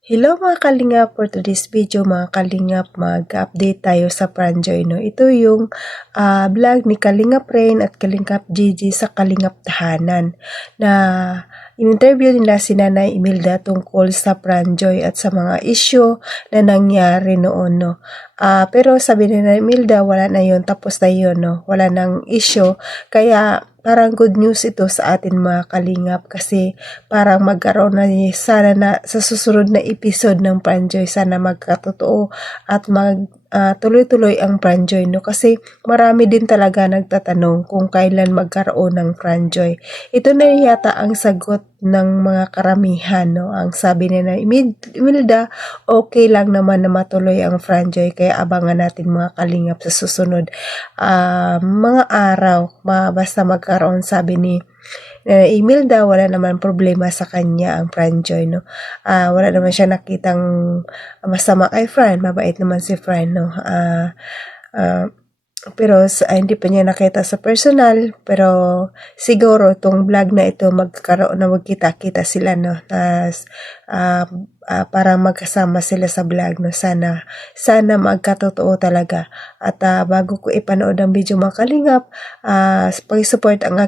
Hello mga Kalingap, for today's video mga Kalingap, mag-update tayo sa Pranjoy. No? Ito yung vlog ni Kalingap Rain at Kalingap Gigi sa Kalingap Tahanan na in-interview nila si Nanay Imelda tungkol sa Pranjoy at sa mga issue na nangyari noon. No? Pero sabi ni Nanay Imelda, wala na yun, tapos na yun, no? Wala nang issue, kaya parang good news ito sa atin mga Kalingap kasi parang magkaroon na sana na sa susunod na episode ng Pranjoy, sana magkatotoo at tuloy-tuloy ang Pranjoy, no? Kasi marami din talaga nagtatanong kung kailan magkaroon ng Pranjoy. Ito na yata ang sagot ng mga karamihan, no? Ang sabi nila Imelda, okay lang naman na matuloy ang Pranjoy, kaya abangan natin mga Kalingap sa susunod mga araw, basta magkaroon, sabi ni Imelda, wala naman problema sa kanya ang Pranjoy, no? Wala naman siya nakitang masama kay Fran, mabait naman si Fran, no? Pero hindi pa niya nakita sa personal, pero siguro tong vlog na ito magkaroon na magkita-kita sila, no? Tapos para magkasama sila sa vlog, no? Sana magkatotoo talaga. At bago ko ipanood ang video mga Kalingap, pag-support ang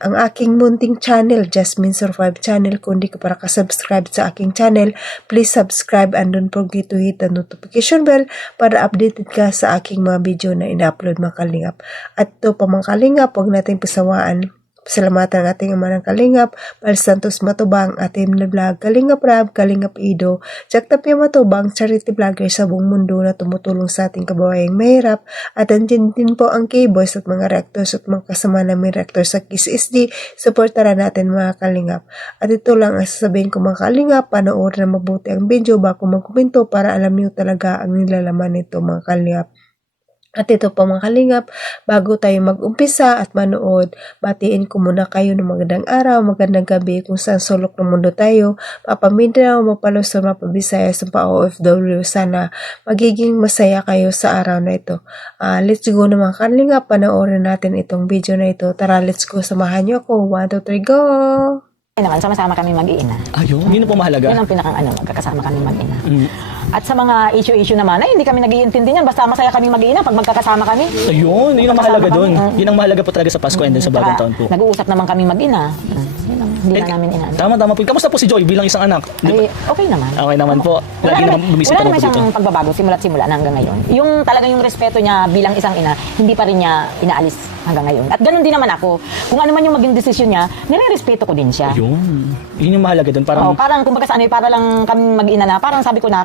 aking munting channel, Jasmine Survive channel. Kung di ka para ka-subscribe sa aking channel, please subscribe and don't forget to hit the notification bell para updated ka sa aking mga video na ina-upload mga Kalingap. At ito pa mga Kalingap, huwag natin pasawaan. Pasalamatan ang ating mga Kalingap, Bal Santos Matubang, ating vlog, Kalingap Rab, Kalingap Ido, Jack Tapia Matubang, charity vlogger sa buong mundo na tumutulong sa ating kababayang mahirap. At andyan din po ang K-Boys at mga reactors at mga kasama namin reactors sa Kiss SD. Supportaran natin mga Kalingap. At ito lang ang sasabihin ko mga Kalingap, panoorin na mabuti ang video bago magkomento para alam niyo talaga ang nilalaman nito mga Kalingap. At ito po mga Kalingap, bago tayo mag-umpisa at manood, batiin ko muna kayo ng magandang araw, magandang gabi kung saan sulok ng mundo tayo, Mapamindanao, Mapaluzon, Mapabisayas, Pa-OFW. Sana magiging masaya kayo sa araw na ito. Let's go na mga Kalingap, panoorin natin itong video na ito. Tara, let's go, samahan niyo ako. 1, 2, 3, go! Naman, sama-sama kami mag-iina. Ayun, yun po mahalaga. Yun ang pinakang magkakasama kami mag-iina. At sa mga issue na man, hindi kami nag-iintindi niyan. Basta masaya kami mag-iina pag magkakasama kami. Ayun, yun ang mahalaga doon. Yun ang mahalaga po talaga sa Pasko and then sa bagong taon po. Nag-uusap naman kami mag-ina. Hindi na namin inano. Tama po. Kamusta po si Joy bilang isang anak? Ay, okay naman. Okay naman po. Lagi naman bumisita wala naman naman po dito. siyang pagbabago simula't-simula na hanggang ngayon. Yung talagang yung respeto niya bilang isang ina, hindi pa rin niya inaalis hanggang ngayon. At ganun din naman ako. Kung ano man yung maging desisyon niya, nire-respeto ko din siya. Ayun. Yun yung mahalaga doon. Parang kumbaga sa para lang kami mag-ina na, parang sabi ko na,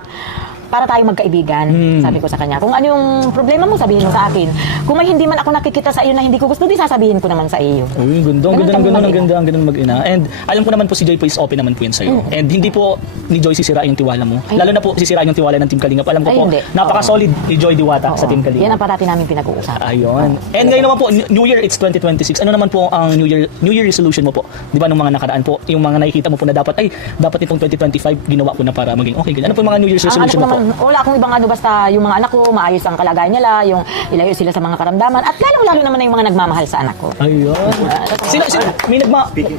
para tayong magkaibigan, sabi ko sa kanya. Kung ano yung problema mo, sabihin mo sa akin. Kung may hindi man ako nakikita sa iyo na hindi ko gusto, di sasabihin ko naman sa iyo. Uy, ganda mag-ina. And alam ko naman po si Joy po is open naman po yan sa'yo. And hindi po ni Joy sisirain yung tiwala mo. Lalo na po sisirain yung tiwala ng Team Kalingap. Alam ko po, napaka-solid ni Joy Diwata sa Team Kalingap. Yan ang parati namin pinag-uusapan. Ayun. And ngayon naman po, New Year, it's 2026. Ano naman po ang New Year resolution mo po? Di ba nung mga nakaraan po, yung mga nakikita mo po na dapat itong 2025 ginawa ko na para maging okay. Ano po yung mga New Year resolution mo po? Wala akong ibang basta yung mga anak ko, maayos ang kalagayan nila, yung ilayo sila sa mga karamdaman, at lalong-lalo naman na yung mga nagmamahal sa anak ko. Ayun.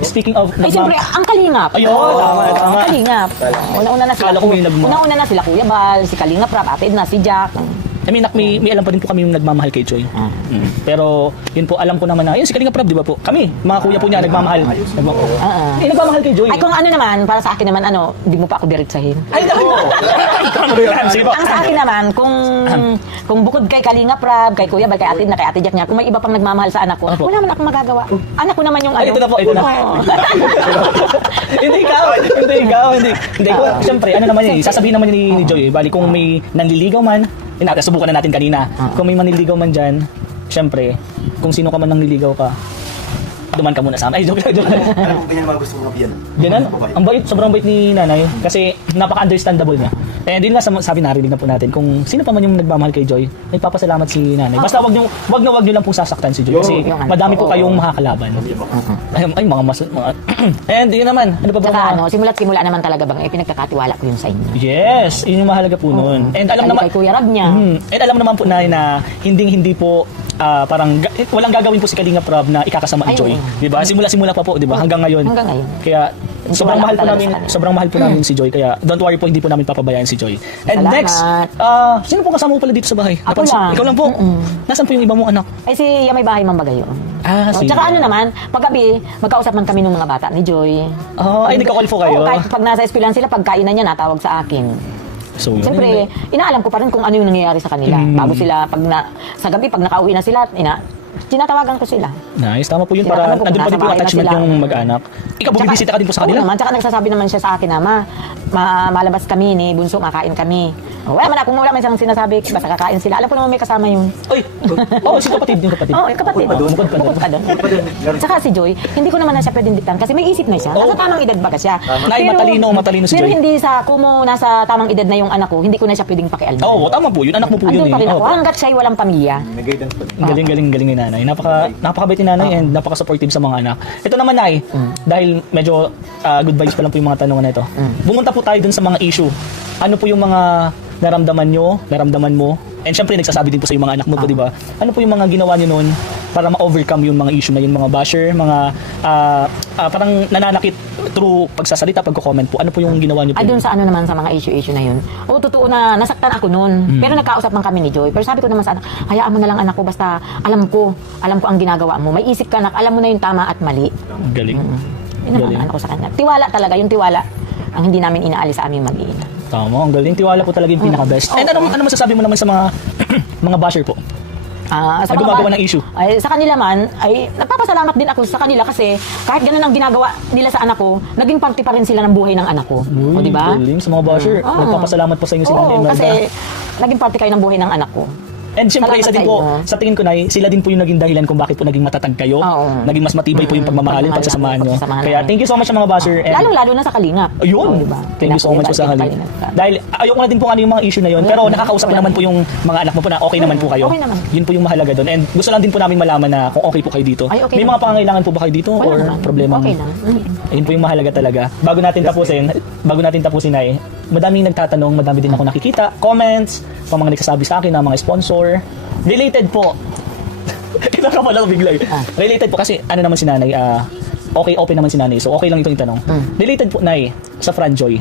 Speaking of siyempre, ang Kalingap. Ayun, tama. Ang Kalingap. Una-una na sila Kuya Bal, si Kalingap Rap, Ate Edna, si Jack. May alam pa rin po kami yung nagmamahal kay Joy. Pero yun po, alam ko naman na, yun si Kalingap Rap, di ba po? Kami, mga kuya po niya, nagmamahal. Nagmamahal kay Joy. Ay, kung ano naman, para sa akin naman, di mo pa ako diretsahin. Ay, ang sa akin naman, kung bukod kay Kalingap Rap, kay Kuya Bal, kay Ate Edna, kay Ate Jack niya, kung may iba pang nagmamahal sa anak ko, wala man akong magagawa. Anak ko naman yung Ay, ito na po. Hindi ikaw. Hindi ko, siyempre, ano naman yun, sasabihin naman ni Joy, bali kung may nanliligaw man, subukan na natin kanina. Kung may manliligaw man dyan, siyempre, kung sino ka man nanliligaw ka, duman ka muna sa amin. Ay, joke lang. Ano po ganyan mga gusto mo kapiyan? Ganun? Ang bait, sobrang bait ni nanay. Kasi napaka-understandable niya. Eh, din nga sabi, narinig na po natin, kung sino pa man yung nagmamahal kay Joy, nagpapasalamat si nanay. Basta wag niyo lang pong sasaktan si Joy. Kasi madami po kayong makakalaban. Ay, mga and yun naman, ano pa ba? Saka simula't-simula naman talaga bang pinagkakatiwala ko yun sa inyo. Yes, yun yung mahalaga po noon. And alam naman, kay Kuya Rab niya. And alam naman po na hindi po parang walang gagawin po si Kalingap Rab na ikakasama ni Joy. Di ba? Simula pa po, di ba? Hanggang ngayon. Hanggang ngayon. Kaya Sobrang mahal po talaga namin, sa kanila. sobrang mahal po namin si Joy, kaya don't worry po, hindi po namin papabayaan si Joy. And Salamat. next, sino po kasama mo pala dito sa bahay? Ako lang. Ikaw lang po. Nasaan po yung iba mong anak? Ay, si may bahay Mambagayo. Sige. Tsaka ano naman, paggabi, magkausap man kami ng mga bata ni Joy. Ay, nagka-call po kayo? Oo, kahit pag nasa eskwelahan sila, pagkainan niya, natawag sa akin. So, yun. Siyempre, inaalam ko pa rin kung ano yung nangyayari sa kanila. Bago sila, sa gabi, pag nakauwi na sila, tinatawagan ko sila. Nice, tama po yun. Tinatanong Para ko kung andun pa nasa din po yung bahay na attachment sila. yung mag-anak. Ikaw, bumibisita ka din po sa kanila? Oo naman, tsaka nagsasabi naman siya sa akin na, malabas kami ni Bunso, makain kami. Wala man siyang sinasabi, basta kakain sila. Alam ko naman may kasama yun. Uy! Si kapatid, yung kapatid. Oo, yung kapatid. Bukod pa doon. Tsaka si Joy, hindi ko naman na siya pwedeng diktan kasi may isip na siya. Nasa tamang edad baga siya. Nay, matalino si Pero Joy. hindi kumo nasa tamang edad na yung anak ko, hindi ko na siya pwedeng pakialaman. Oo, tama po yun. Anak mo po yun Andun pa rin ako, Oo. hanggat siya'y walang pamilya. May guidance pa din. Galing ni nanay. Napakabait ni nanay and napaka-supportive sa mga anak. Ito naman, nay, dahil medyo good vibes pa lang po yung mga tanungan na ito. Bumunta po tayo dun sa mga issue. Ano po yung mga naramdaman mo? And syempre, nagsasabi din po sa yung mga anak mo po, di ba? Ano po yung mga ginawa niyo noon para ma-overcome yung mga issue na yun, mga basher, mga parang nananakit through pagsasalita, pagko-comment po. Ano po yung ginawa niyo po? Ay, doon sa ano naman sa mga issue na yun. Oo, totoo na nasaktan ako noon. Pero nagkausap man kami ni Joy. Pero sabi ko naman sa anak, hayaan mo na lang anak ko, basta alam ko ang ginagawa mo. May isip ka anak, alam mo na yung tama at mali. Galing. Yun naman ano ko sa kanya. Tiwala talaga, yung tiwala ang hindi namin inaalis sa aming mag-iina. Tama, ang galing. Tiwala po talaga yung pinaka-best. And ano masasabi mo naman sa mga mga basher po? Sa Na mga gumagawa ng issue. Ay, sa kanila man, ay nagpapasalamat din ako sa kanila kasi kahit ganun ang ginagawa nila sa anak ko, naging parte pa rin sila ng buhay ng anak ko. O, di ba? Galing sa mga basher. Nagpapasalamat po sa inyo sila. Oo, kasi naging parte kayo ng buhay ng anak ko. And syempre, Salamat isa din sa po, inyo. sa tingin ko na, sila din po yung naging dahilan kung bakit po naging matatag kayo. Oo. Naging mas matibay po yung pagmamahalin, pagsasamahan nyo. pagsasamahan Kaya namin. thank you so much sa mga basher. And Lalong-lalo na sa Kalingap. ayun, Oo, diba? thank you so much po sa halin. Dahil ayoko na din po ano yung mga issue na yun, pero nakakausap ko naman po yung mga anak mo po na okay naman po kayo. Okay naman. Yun po yung mahalaga doon. And gusto lang din po namin malaman na kung okay po kayo dito. Ay, okay May naman. mga pangangailangan po ba kayo dito? Wala Or naman. problema? Okay lang. Ayun po yung mahalaga talaga. Bago natin tapusin ay, madaming nagtatanong, madami din ako nakikita, comments, pa mga nagsasabi sa akin na mga sponsor. Related po. Kinaka pa lang bigla. Related po kasi ano naman si nanay, okay, open naman si nanay. So okay lang itong itanong. Related po, nay, sa Franjoy.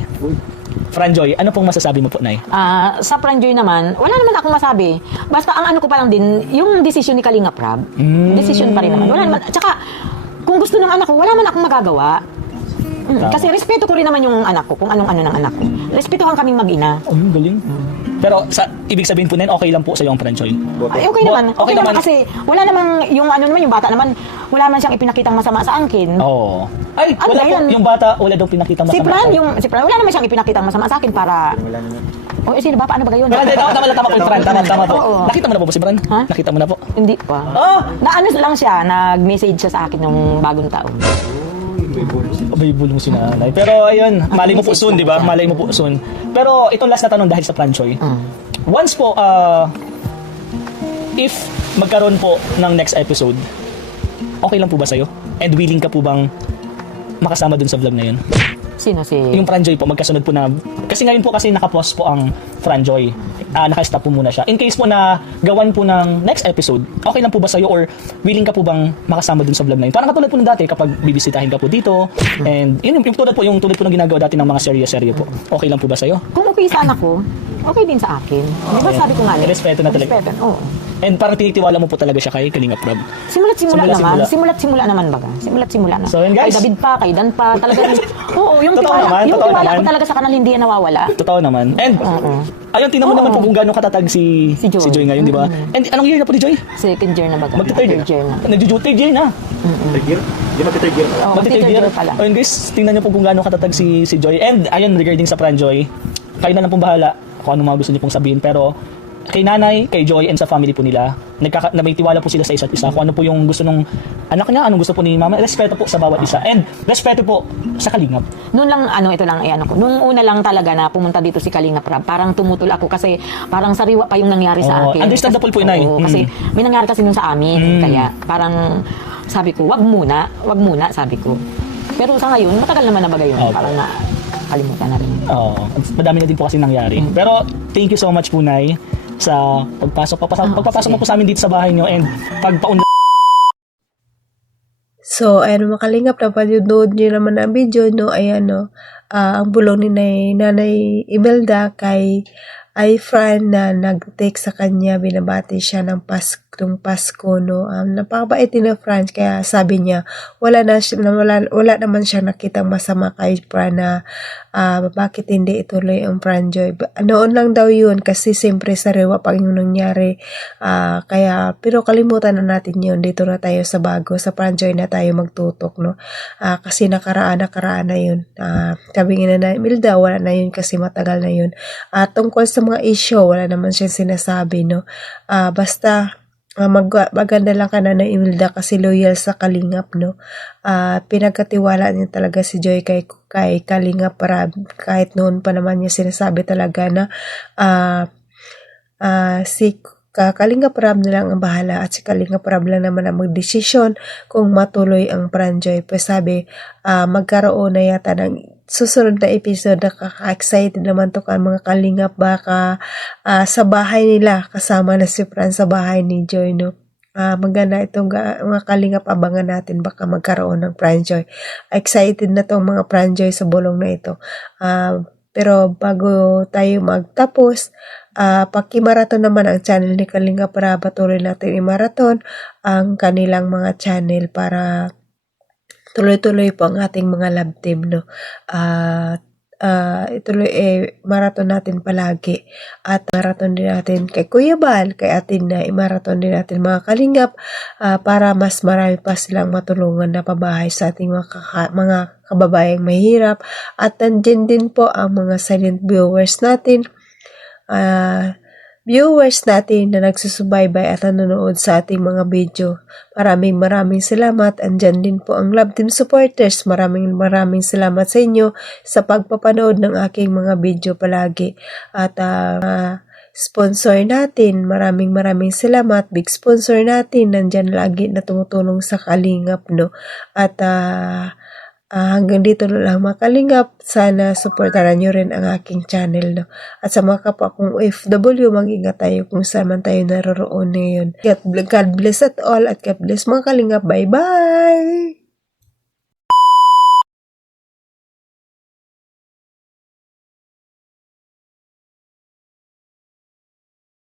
Franjoy, ano pong masasabi mo po, nay? Sa Franjoy naman, wala naman akong masabi. Basta ang ano ko pa lang din, yung decision ni Kalinga Prab, decision pa rin naman. Wala naman. Tsaka, kung gusto ng anak ko, wala man akong magagawa. Kasi respeto ko rin naman yung anak ko, kung anong ano ng anak ko. Respetuhan kaming mag-ina. Oh, galing. Pero ibig sabihin po na okay lang po sa iyo ang Franjoy. Ay, okay naman. Okay Okay naman kasi wala namang yung ano naman, yung bata naman, wala man siyang ipinakitang masama sa akin. Oo. Ay, Ano wala ba po. yan? Yung bata, wala daw pinakita masama. Si Fran, wala naman siyang ipinakitang masama sa akin para... O, sino ba? Paano ba gayon? Tama po, Fran. Tama po. Oo. Nakita mo na po si Fran? Ha? Nakita mo na po? Hindi pa. Naano lang siya, nag-message siya sa akin nung bagong taon. May bulong si nanay. Pero ayun, malay mo po soon, di ba? Malay mo po soon. Pero itong last na tanong dahil sa Franjoy. Once po, if magkaroon po ng next episode, okay lang po ba sa'yo? And willing ka po bang makasama dun sa vlog na yun? Sino si... Yung Franjoy po, magkasunod po na... Kasi ngayon po kasi nakapost po ang Franjoy. Naka-stop po muna siya. In case po na gawan po ng next episode, okay lang po ba sa'yo or willing ka po bang makasama dun sa vlog na yun? Parang katulad po ng dati kapag bibisitahin ka po dito. And yun yung tulad po ng ginagawa dati ng mga serye-serye po. Okay lang po ba sa'yo? Kung okay sa anak ko, okay din sa akin. Di ba sabi ko nga? Respeto na talaga. Respeto, oo. And parang tinitiwala mo po talaga siya kay Kalinga Prab. Simula't-simula naman. Simula't-simula naman baga. Simula't-simula na. So, yun, guys. Kay David pa, kay Dan pa. Talaga. Oo, yung Totoo tiwala. naman, Yung totoo tiwala naman. ko talaga sa kanal hindi yan nawawala. Totoo naman. And ayun, tingnan mo naman po kung gaano katatag si Joy. ngayon, di ba? And anong year na po ni Joy? Second year na baga. Magti-third Third year na. Nagjo-third year na. Third year? Di magka-third year. Oo, Magti-third magti-third year. year pala. Ayun guys, tingnan niyo po kung gaano katatag si Joy. And ayun, regarding sa Franjoy, kayo na lang pong bahala kung ano mga gusto niyo pong sabihin. Pero kay nanay, kay Joy, and sa family po nila, na may tiwala po sila sa isa't isa. Kung ano po yung gusto nung anak niya, anong gusto po ni mama, respeto po sa bawat isa. And respeto po sa Kalingap. Noon lang, ito lang, ano ko. Nung una lang talaga na pumunta dito si Kalinga Prab, parang tumutol ako kasi parang sariwa pa yung nangyari sa akin. Understandable po yun, Nay. Oo, kasi may nangyari kasi nun sa amin. Kaya parang sabi ko, wag muna, sabi ko. Pero sa ngayon, matagal naman na bagay yun. Okay. Parang kalimutan na rin. Oo. Madami na din po kasi nangyari. Pero thank you so much po, Nay, sa pagpasok mo po sa amin dito sa bahay niyo and pagpaunlad. So, ayan mga kalingap, napanood nyo naman ang video, no? Ayan, no? Ang bulong ni Nanay Imelda kay Fran na nag-text sa kanya, binabati siya ng Pasko, no? Napakabait din na Fran, kaya sabi niya, wala naman siya nakitang masama kay Fran na bakit hindi ituloy ang Franjoy. Noon lang daw yun kasi siyempre sariwa pag yung nangyari. Pero kalimutan na natin yun. Dito na tayo sa bago. Sa Franjoy na tayo magtutok, no? Kasi nakaraan na yun. Sabi nga na Imelda, wala na yun kasi matagal na yun. Tungkol sa mga issue, wala naman siyang sinasabi, no? Basta maganda lang ka na Imelda kasi loyal sa Kalingap, no? Pinagkatiwala niya talaga si Joy kay Kalingap para kahit noon pa naman niya sinasabi talaga na si Kalingap Rab na lang ang bahala at si Kalingap Rab lang naman ang magdesisyon kung matuloy ang Franjoy. Pues sabi, magkaroon na yata ng susunod na episode na kaka-excited naman to kan mga Kalingap baka sa bahay nila kasama na si Fran sa bahay ni Joy, no? Maganda itong mga Kalingap, abangan natin baka magkaroon ng Franjoy. Excited na tong mga Franjoy sa bulong na ito. Pero bago tayo magtapos, pakimaraton naman ang channel ni Kalingap para patuloy natin i-marathon ang kanilang mga channel para tuloy-tuloy po ang ating mga love team, no? Ituloy marathon natin palagi at marathon din natin kay Kuya Bal, kay atin na i-marathon din natin mga Kalingap para mas marami pa silang matulungan na pabahay sa ating mga kababayang mahirap at nandiyan din po ang mga silent viewers natin na nagsusubaybay at nanonood sa ating mga video. Maraming salamat. Andyan din po ang Love Team supporters. Maraming salamat sa inyo sa pagpapanood ng aking mga video palagi. At sponsor natin, maraming salamat. Big sponsor natin, nandyan lagi na tumutulong sa Kalingap, no? At hanggang dito na lang mga Kalingap. Sana supportaran nyo rin ang aking channel, no? At sa mga kapwa kong OFW, mag-ingat tayo kung saan man tayo naroroon ngayon. God bless at all at God bless mga Kalingap. Bye-bye!